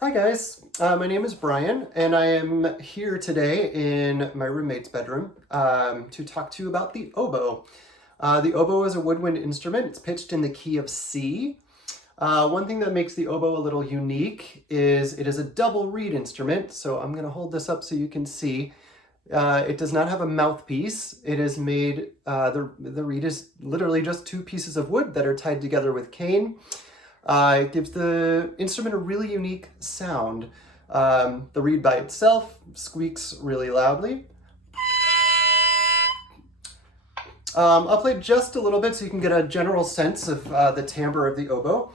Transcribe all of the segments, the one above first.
Hi guys, my name is Brian and I am here today in my roommate's bedroom to talk to you about the oboe. The oboe is a woodwind instrument. It's pitched in the key of C. One thing that makes the oboe a little unique is it is a double reed instrument. So I'm going to hold this up so you can see. It does not have a mouthpiece. It is made, the reed is literally just two pieces of wood that are tied together with cane. It gives the instrument a really unique sound. The reed by itself squeaks really loudly. I'll play just a little bit so you can get a general sense of the timbre of the oboe.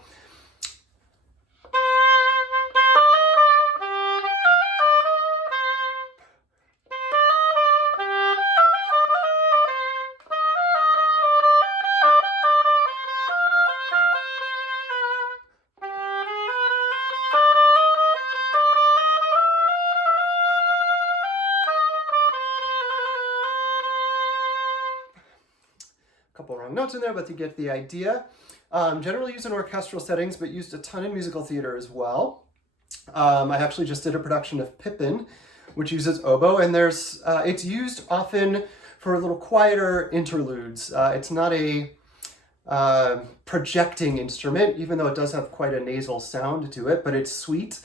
Couple wrong notes in there, but you get the idea. Generally used in orchestral settings, but used a ton in musical theater as well. I actually just did a production of Pippin, which uses oboe, and it's used often for a little quieter interludes. It's not a projecting instrument, even though it does have quite a nasal sound to it, but it's sweet.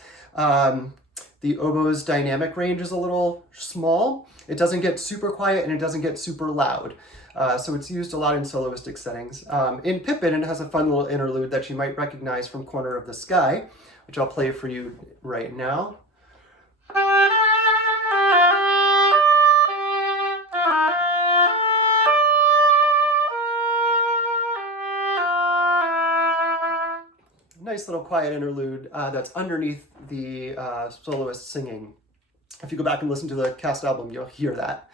The oboe's dynamic range is a little small. It doesn't get super quiet and it doesn't get super loud. So it's used a lot in soloistic settings. In Pippin, it has a fun little interlude that you might recognize from Corner of the Sky, which I'll play for you right now. Nice little quiet interlude that's underneath the soloist singing. If you go back and listen to the cast album, you'll hear that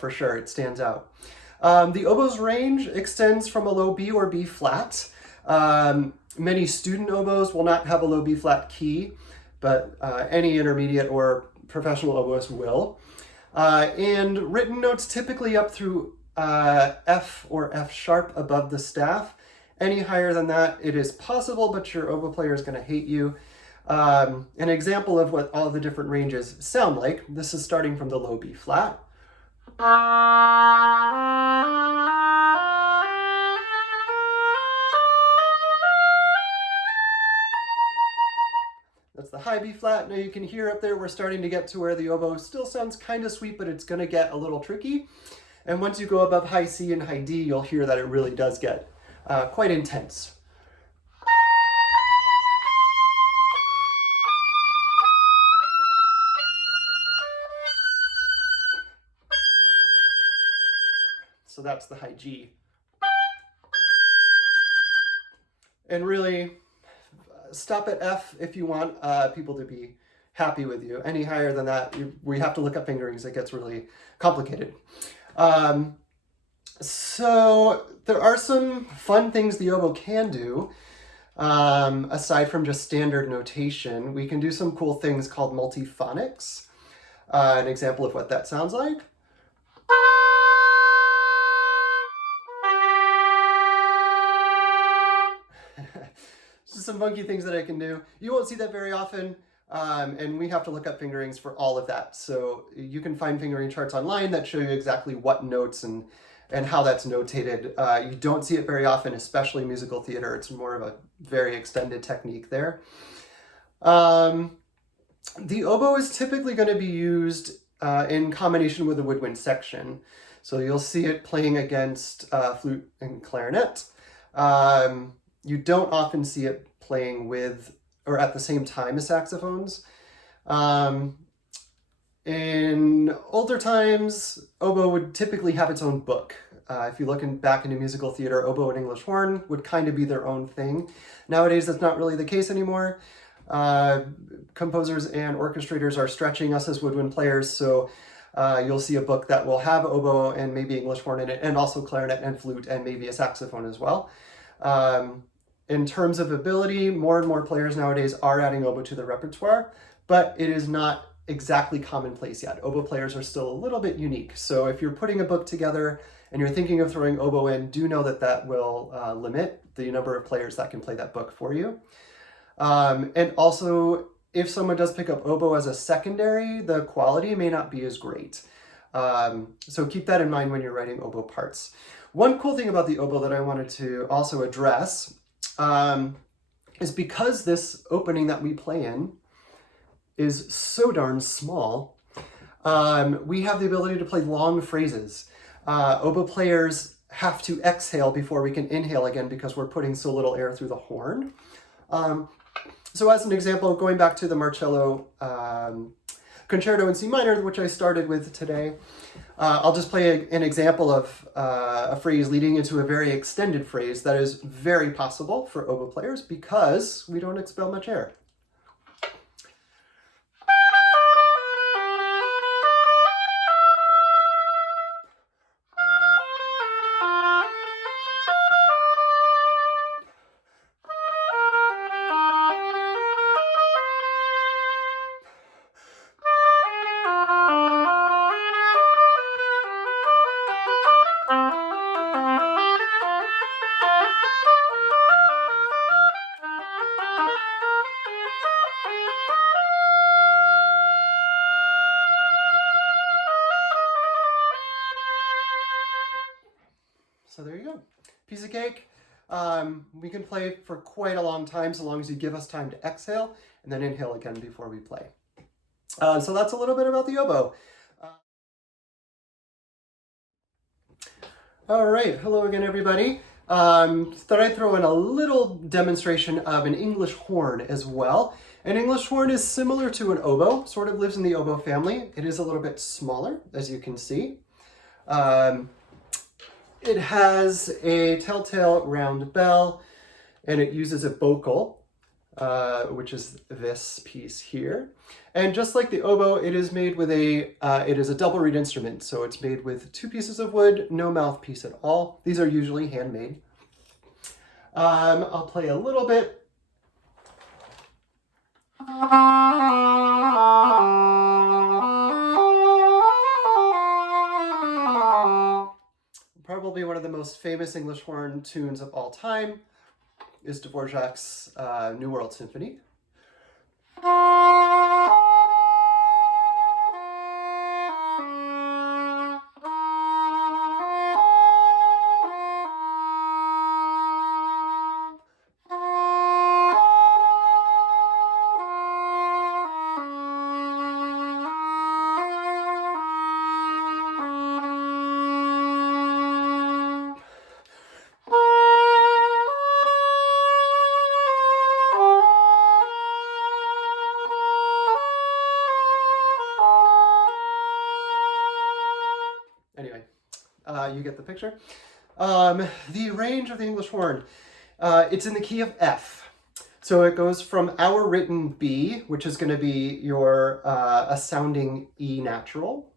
for sure. It stands out. The oboe's range extends from a low B or B flat. Many student oboes will not have a low B flat key, but any intermediate or professional oboist will. And written notes typically up through F or F sharp above the staff. Any higher than that, it is possible, but your oboe player is going to hate you. An example of what all the different ranges sound like. This is starting from the low B flat. That's the high B flat. Now you can hear up there, we're starting to get to where the oboe still sounds kind of sweet, but it's going to get a little tricky. And once you go above high C and high D, you'll hear that it really does get quite intense. So that's the high G. And really, stop at F if you want people to be happy with you. Any higher than that, we have to look up fingerings. It gets really complicated. So there are some fun things the oboe can do. Aside from just standard notation, we can do some cool things called multiphonics. An example of what that sounds like. Just some funky things that I can do. You won't see that very often, and we have to look up fingerings for all of that. So you can find fingering charts online that show you exactly what notes and how that's notated. You don't see it very often, especially musical theater. It's more of a very extended technique there. The oboe is typically going to be used in combination with the woodwind section. So you'll see it playing against flute and clarinet. You don't often see it playing with or at the same time as saxophones. In older times, oboe would typically have its own book. If you're looking back into musical theater, oboe and English horn would kind of be their own thing. Nowadays, that's not really the case anymore. Composers and orchestrators are stretching us as woodwind players, so you'll see a book that will have oboe and maybe English horn in it, and also clarinet and flute, and maybe a saxophone as well. In terms of ability, more and more players nowadays are adding oboe to their repertoire, but it is not exactly commonplace yet. Oboe players are still a little bit unique. So if you're putting a book together and you're thinking of throwing oboe in, do know that that will limit the number of players that can play that book for you. And also, if someone does pick up oboe as a secondary, the quality may not be as great. So keep that in mind when you're writing oboe parts. One cool thing about the oboe that I wanted to also address is because this opening that we play in is so darn small, we have the ability to play long phrases. Oboe players have to exhale before we can inhale again because we're putting so little air through the horn. So as an example, going back to the Marcello Concerto in C minor, which I started with today, I'll just play an example of a phrase leading into a very extended phrase that is very possible for oboe players because we don't expel much air. So there you go. Piece of cake. We can play for quite a long time so long as you give us time to exhale and then inhale again before we play. So that's a little bit about the oboe. All right, hello again everybody. Thought I'd throw in a little demonstration of an English horn as well. An English horn is similar to an oboe, sort of lives in the oboe family. It is a little bit smaller, as you can see. It has a telltale round bell, and it uses a bocal, which is this piece here. And just like the oboe, it is made with it is a double reed instrument, so it's made with 2 pieces of wood, no mouthpiece at all. These are usually handmade. I'll play a little bit. Probably one of the most famous English horn tunes of all time is Dvorak's New World Symphony. Anyway, you get the picture. The range of the English horn, it's in the key of F. So it goes from our written B, which is going to be your a sounding E natural,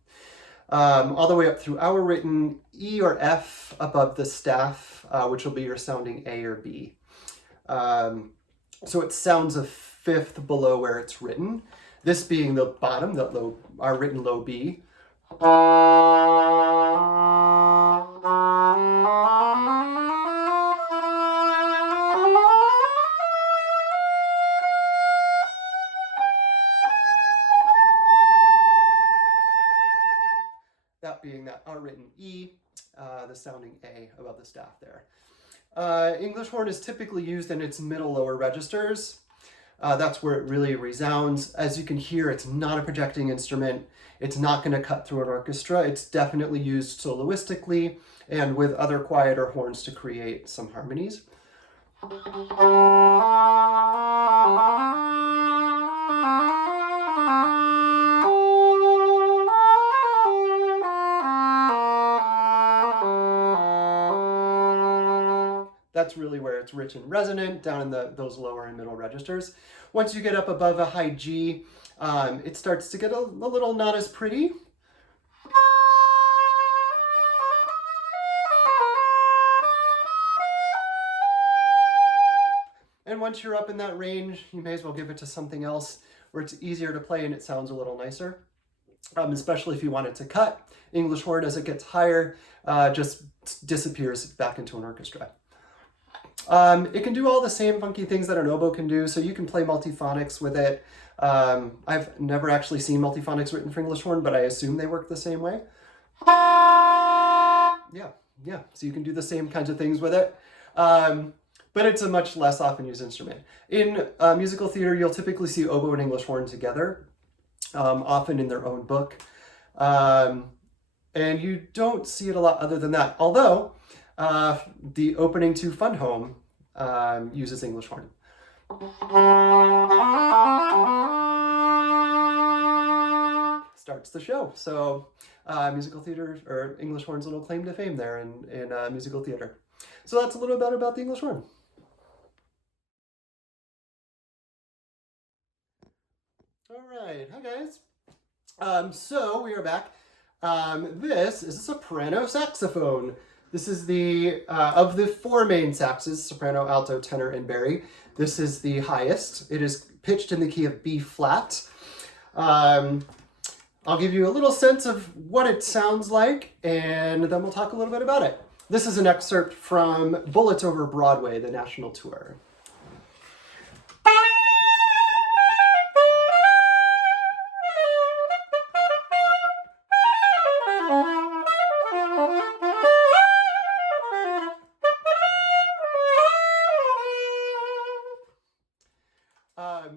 all the way up through our written E or F above the staff, which will be your sounding A or B. So it sounds a fifth below where it's written. This being the bottom, the low, our written low B. That being that our written E, the sounding A above the staff there. English horn is typically used in its middle lower registers. That's where it really resounds. As you can hear, it's not a projecting instrument. It's not going to cut through an orchestra. It's definitely used soloistically and with other quieter horns to create some harmonies. That's really where it's rich and resonant, down in those lower and middle registers. Once you get up above a high G, it starts to get a little not as pretty. And once you're up in that range, you may as well give it to something else where it's easier to play and it sounds a little nicer. Especially if you want it to cut. English horn, as it gets higher, just disappears back into an orchestra. It can do all the same funky things that an oboe can do, so you can play multiphonics with it. I've never actually seen multiphonics written for English horn, but I assume they work the same way. Yeah, so you can do the same kinds of things with it. But it's a much less often used instrument. In musical theater, you'll typically see oboe and English horn together, often in their own book. And you don't see it a lot other than that, although the opening to Fun Home uses English horn. Starts the show. So musical theater, or English horn's little claim to fame there in musical theater. So that's a little bit about the English horn. All right, hi guys. So we are back. This is a soprano saxophone. This is the, of the four main saxes, soprano, alto, tenor, and bari, this is the highest. It is pitched in the key of B flat. I'll give you a little sense of what it sounds like, and then we'll talk a little bit about it. This is an excerpt from Bullets Over Broadway, the national tour.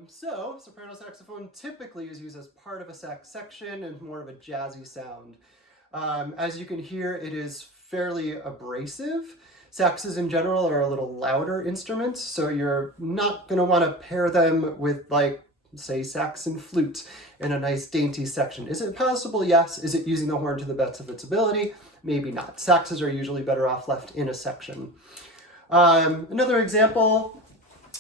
So, soprano saxophone typically is used as part of a sax section and more of a jazzy sound. As you can hear, it is fairly abrasive. Saxes in general are a little louder instruments, so you're not going to want to pair them with, like, say, sax and flute in a nice dainty section. Is it possible? Yes. Is it using the horn to the best of its ability? Maybe not. Saxes are usually better off left in a section. Another example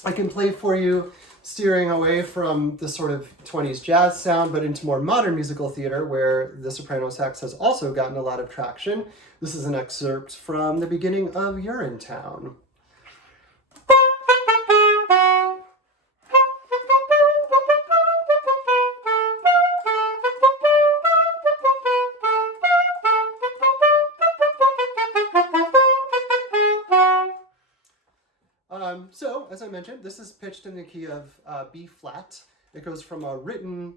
I can play for you, steering away from the sort of 20s jazz sound, but into more modern musical theater where the soprano sax has also gotten a lot of traction. This is an excerpt from the beginning of Urinetown. So, as I mentioned, this is pitched in the key of B flat. It goes from a written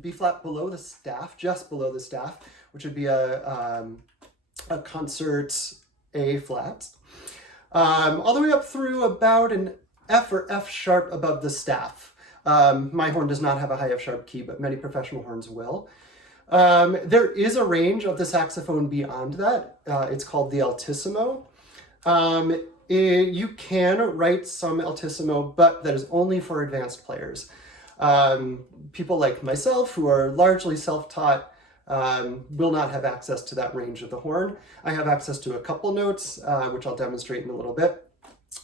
B flat below the staff, just below the staff, which would be a concert A flat, all the way up through about an F or F sharp above the staff. My horn does not have a high F sharp key, but many professional horns will. There is a range of the saxophone beyond that. It's called the altissimo. You can write some altissimo, but that is only for advanced players. People like myself, who are largely self-taught, will not have access to that range of the horn. I have access to a couple notes, which I'll demonstrate in a little bit.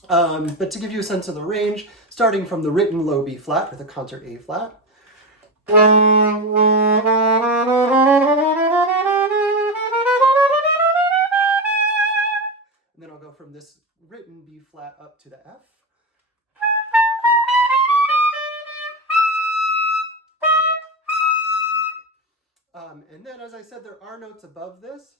But to give you a sense of the range, starting from the written low B flat with a concert A flat. And then I'll go from this written B flat up to the F. And then, as I said, there are notes above this.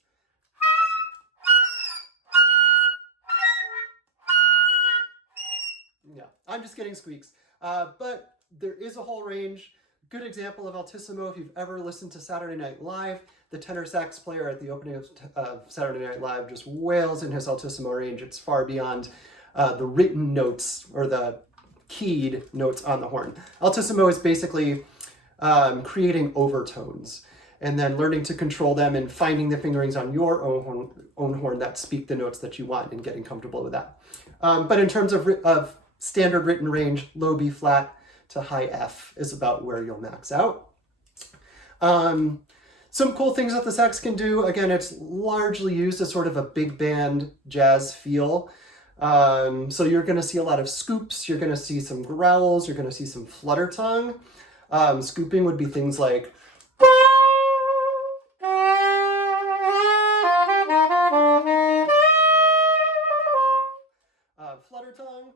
Yeah, I'm just getting squeaks. But there is a whole range. Good example of altissimo, if you've ever listened to Saturday Night Live, the tenor sax player at the opening of Saturday Night Live just wails in his altissimo range. It's far beyond the written notes or the keyed notes on the horn. Altissimo is basically creating overtones and then learning to control them and finding the fingerings on your own horn that speak the notes that you want and getting comfortable with that. But in terms of standard written range, low B flat to high F is about where you'll max out. Some cool things that the sax can do, again, it's largely used as sort of a big band jazz feel. So you're going to see a lot of scoops, you're going to see some growls, you're going to see some flutter tongue. Scooping would be things like flutter tongue.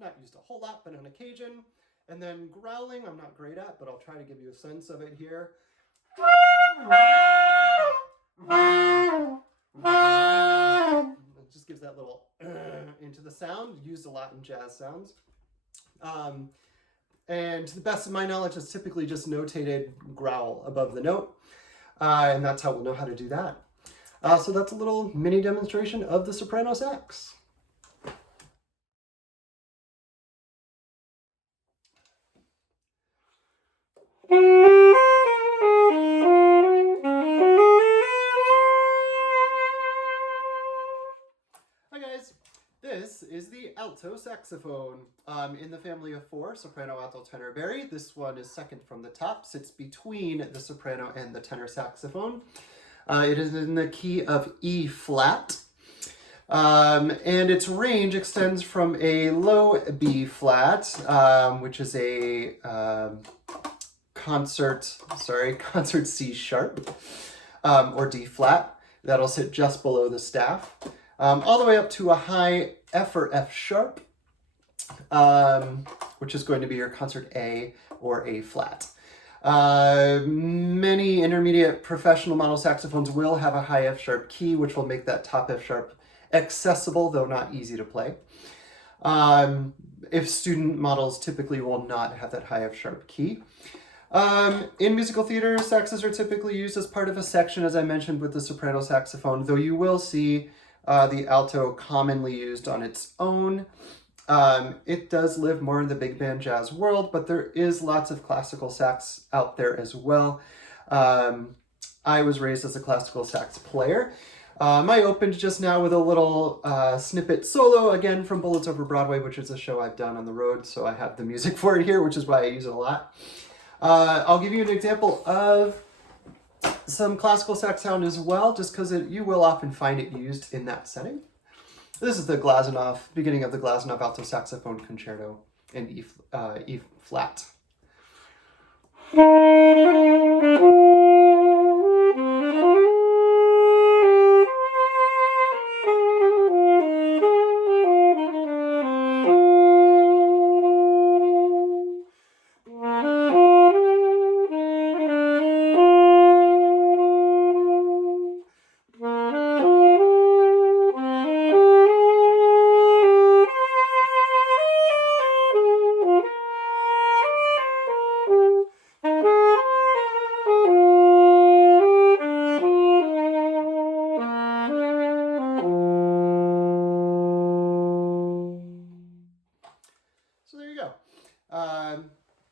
Not used a whole lot, but on occasion. And then growling, I'm not great at, but I'll try to give you a sense of it here. It just gives that little into the sound, used a lot in jazz sounds. And to the best of my knowledge, it's typically just notated growl above the note. And that's how we'll know how to do that. So that's a little mini demonstration of the soprano sax. Hi guys, this is the alto saxophone in the family of 4, soprano, alto, tenor, Bari. This one is second from the top, sits between the soprano and the tenor saxophone. It is in the key of E flat, and its range extends from a low B flat, which is a concert C sharp, or D flat. That'll sit just below the staff, all the way up to a high F or F sharp, which is going to be your concert A or A flat. Many intermediate professional model saxophones will have a high F sharp key, which will make that top F sharp accessible, though not easy to play. If student models typically will not have that high F sharp key. In musical theater, saxes are typically used as part of a section, as I mentioned with the soprano saxophone, though you will see the alto commonly used on its own. It does live more in the big band jazz world, but there is lots of classical sax out there as well. I was raised as a classical sax player. I opened just now with a little snippet solo, again from Bullets Over Broadway, which is a show I've done on the road, so I have the music for it here, which is why I use it a lot. I'll give you an example of some classical sax sound as well, just because you will often find it used in that setting. This is the beginning of the Glazunov Alto Saxophone Concerto in E flat.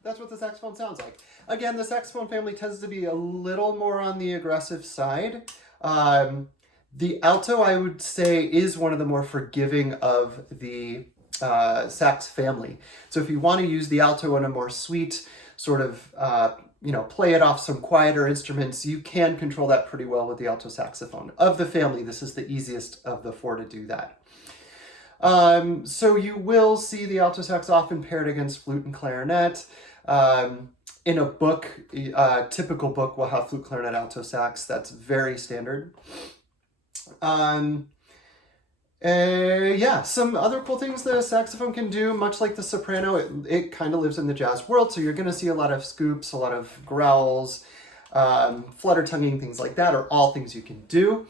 That's what the saxophone sounds like. Again, the saxophone family tends to be a little more on the aggressive side. The alto, I would say, is one of the more forgiving of the sax family. So if you want to use the alto in a more sweet sort of, play it off some quieter instruments, you can control that pretty well with the alto saxophone. Of the family, this is the easiest of the 4 to do that. So you will see the alto sax often paired against flute and clarinet. In a book, a typical book will have flute, clarinet, alto sax. That's very standard. Yeah, some other cool things the saxophone can do, much like the soprano, it kind of lives in the jazz world, so you're going to see a lot of scoops, a lot of growls, flutter tonguing, things like that are all things you can do.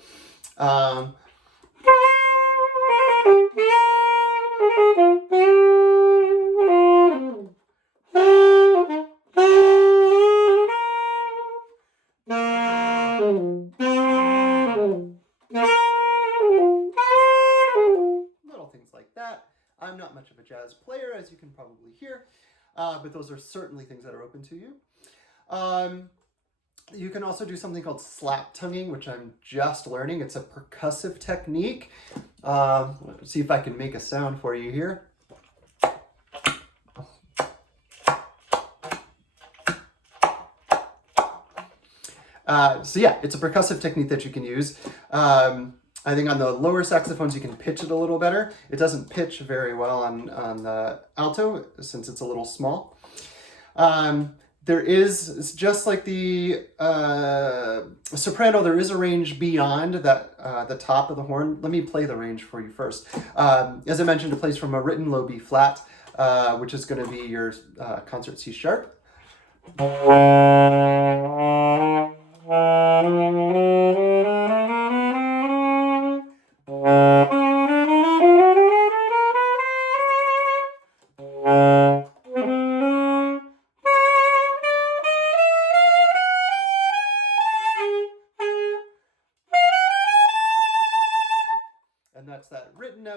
Little things like that. I'm not much of a jazz player, as you can probably hear, but those are certainly things that are open to you. You can also do something called slap tonguing, which I'm just learning. It's a percussive technique. Let's see if I can make a sound for you here. So yeah, it's a percussive technique that you can use. I think on the lower saxophones you can pitch it a little better. It doesn't pitch very well on the alto since it's a little small. There is, it's just like the soprano, there is a range beyond that, the top of the horn. Let me play the range for you first. As I mentioned, it plays from a written low B flat, which is going to be your concert C sharp.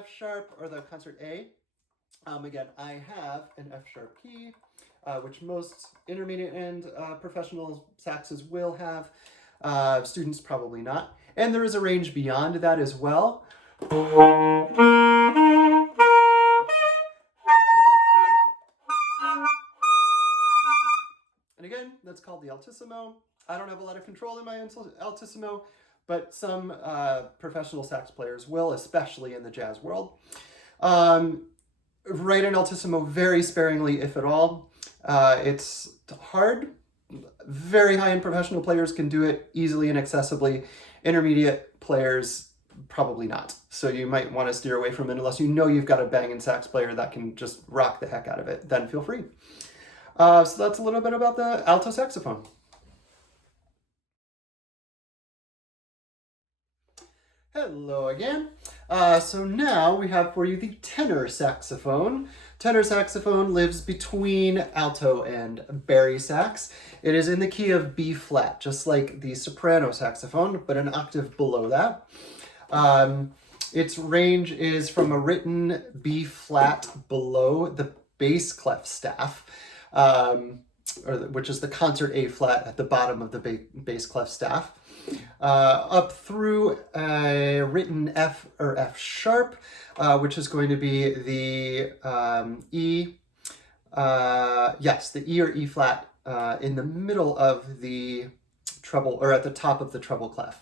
F sharp or the concert A. Again, I have an F sharp key, which most intermediate and professional saxes will have. Students probably not. And there is a range beyond that as well. And again, that's called the altissimo. I don't have a lot of control in my altissimo, but some professional sax players will, especially in the jazz world. Write an altissimo very sparingly, if at all. It's hard. Very high-end professional players can do it easily and accessibly. Intermediate players, probably not. So you might want to steer away from it unless you know you've got a banging sax player that can just rock the heck out of it. Then feel free. So that's a little bit about the alto saxophone. Hello again. So now we have for you the tenor saxophone. Tenor saxophone lives between alto and Bari sax. It is in the key of B flat, just like the soprano saxophone, but an octave below that. Its range is from a written B flat below the bass clef staff, which is the concert A flat at the bottom of the bass clef staff, up through a written F or F sharp, which is going to be the E, the E or E flat in the middle of the treble, or at the top of the treble clef.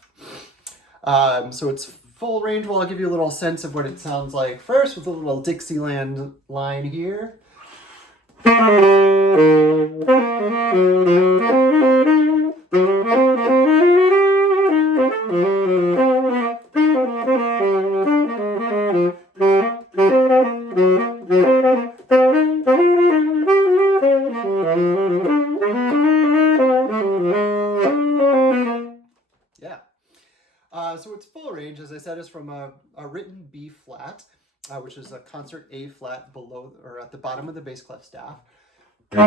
So it's full range. Well, I'll give you a little sense of what it sounds like first with a little Dixieland line here. So its full range, as I said, is from a written B flat, which is a concert A flat below or at the bottom of the bass clef staff. And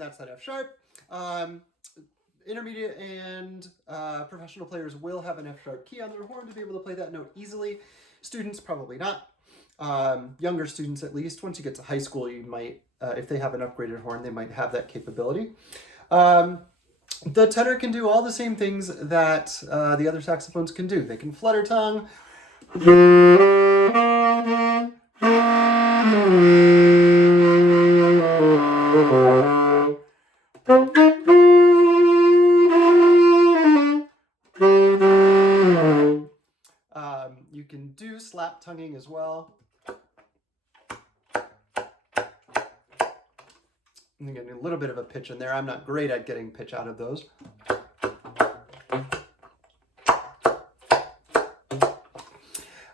that's that F sharp. Intermediate and professional players will have an F sharp key on their horn to be able to play that note easily. Students, probably not. Younger students, at least. Once you get to high school, you might, if they have an upgraded horn, they might have that capability. The tenor can do all the same things that the other saxophones can do. They can flutter tongue. You can do slap tonguing as well. I'm getting a little bit of a pitch in there. I'm not great at getting pitch out of those.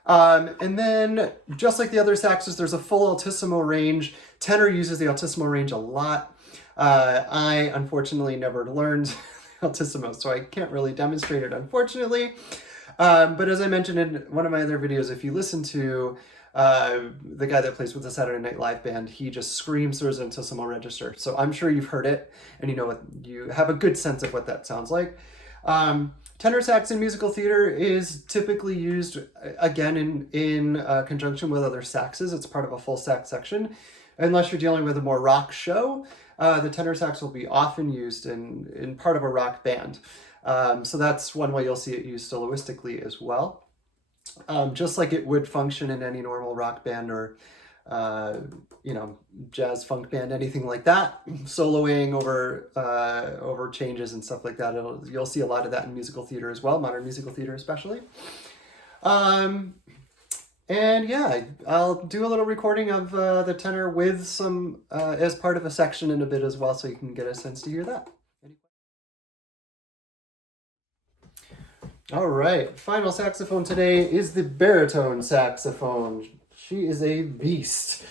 And then, just like the other saxes, there's a full altissimo range. Tenor uses the altissimo range a lot. I, unfortunately, never learned altissimo, so I can't really demonstrate it, unfortunately. But as I mentioned in one of my other videos, if you listen to the guy that plays with the Saturday Night Live band, he just screams through his altissimo register. So I'm sure you've heard it, and you know what, you have a good sense of what that sounds like. Tenor sax in musical theater is typically used, again, in conjunction with other saxes. It's part of a full sax section. Unless you're dealing with a more rock show, the tenor sax will be often used in part of a rock band. So that's one way you'll see it used soloistically as well. Just like it would function in any normal rock band or, jazz funk band, anything like that, soloing over changes and stuff like that. You'll see a lot of that in musical theater as well, modern musical theater especially. And yeah, I'll do a little recording of the tenor with some, as part of a section in a bit as well, so you can get a sense to hear that. All right, final saxophone today is the baritone saxophone. She is a beast.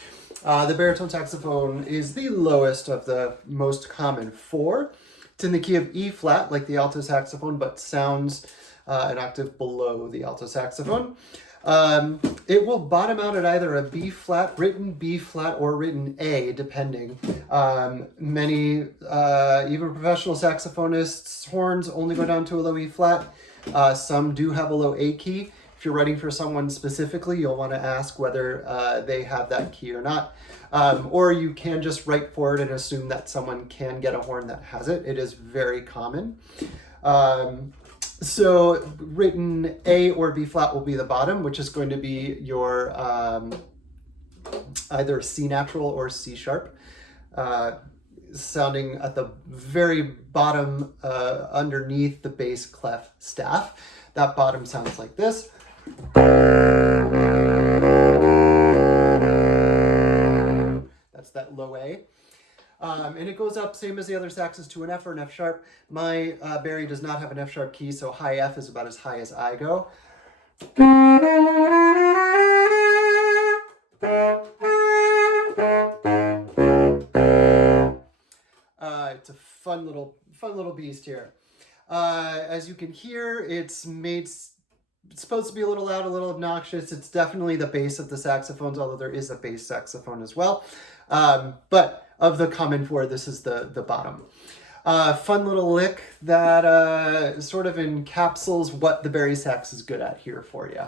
The baritone saxophone is the lowest of the most common four. It's in the key of E flat, like the alto saxophone, but sounds an octave below the alto saxophone. It will bottom out at either a B flat, written B flat, or written A, depending. Many, even professional saxophonists' horns only go down to a low E flat. Some do have a low A key. If you're writing for someone specifically, you'll want to ask whether they have that key or not. Or you can just write for it and assume that someone can get a horn that has it. It is very common. So written A or B flat will be the bottom, which is going to be your either C natural or C sharp, sounding at the very bottom underneath the bass clef staff. That bottom sounds like this. That's that low A. And it goes up, same as the other saxes, to an F or an F sharp. My Bari does not have an F sharp key, so high F is about as high as I go. It's a fun little beast here. As you can hear, it's supposed to be a little loud, a little obnoxious. It's definitely the bass of the saxophones, although there is a bass saxophone as well. But of the common four, this is the bottom. Fun little lick that sort of encapsulates what the Bari sax is good at here for you.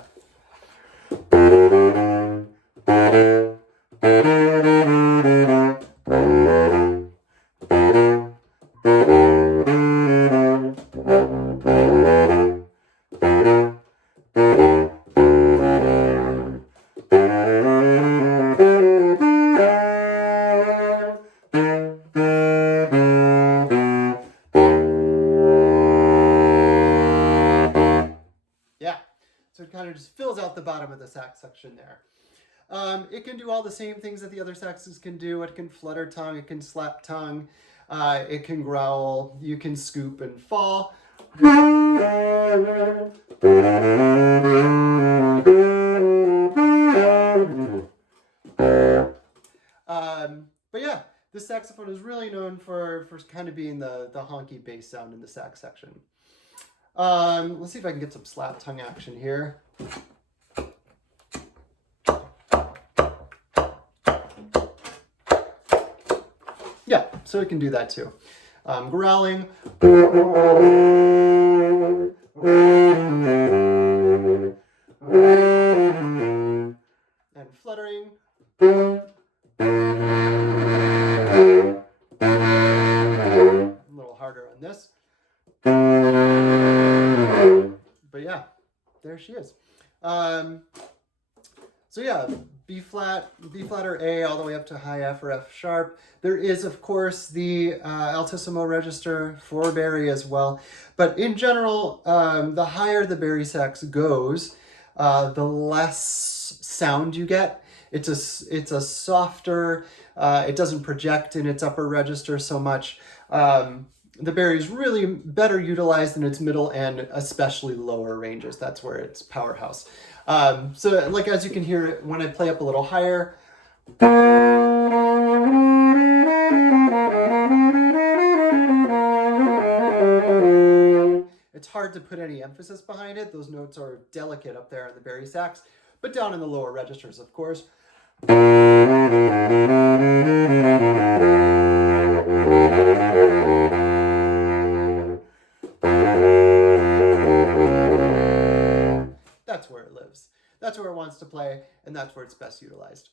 So it kind of just fills out the bottom of the sax section there. It can do all the same things that the other saxes can do. It can flutter tongue, it can slap tongue, it can growl, you can scoop and fall. But yeah, this saxophone is really known for kind of being the honky bass sound in the sax section. Let's see if I can get some slap tongue action here. Yeah, so it can do that too. Growling. And fluttering. A little harder on this. But yeah, there she is. So yeah, B flat or A all the way up to high F or F sharp. There is, of course, the altissimo register for Bari as well. But in general, the higher the Bari sax goes, the less sound you get. It's a softer, it doesn't project in its upper register so much. The Bari is really better utilized in its middle and especially lower ranges. That's where it's powerhouse. So like as you can hear when I play up a little higher, it's hard to put any emphasis behind it. Those notes are delicate up there in the Bari sax, but down in the lower registers, of course. That's where it lives. That's where it wants to play, and that's where it's best utilized.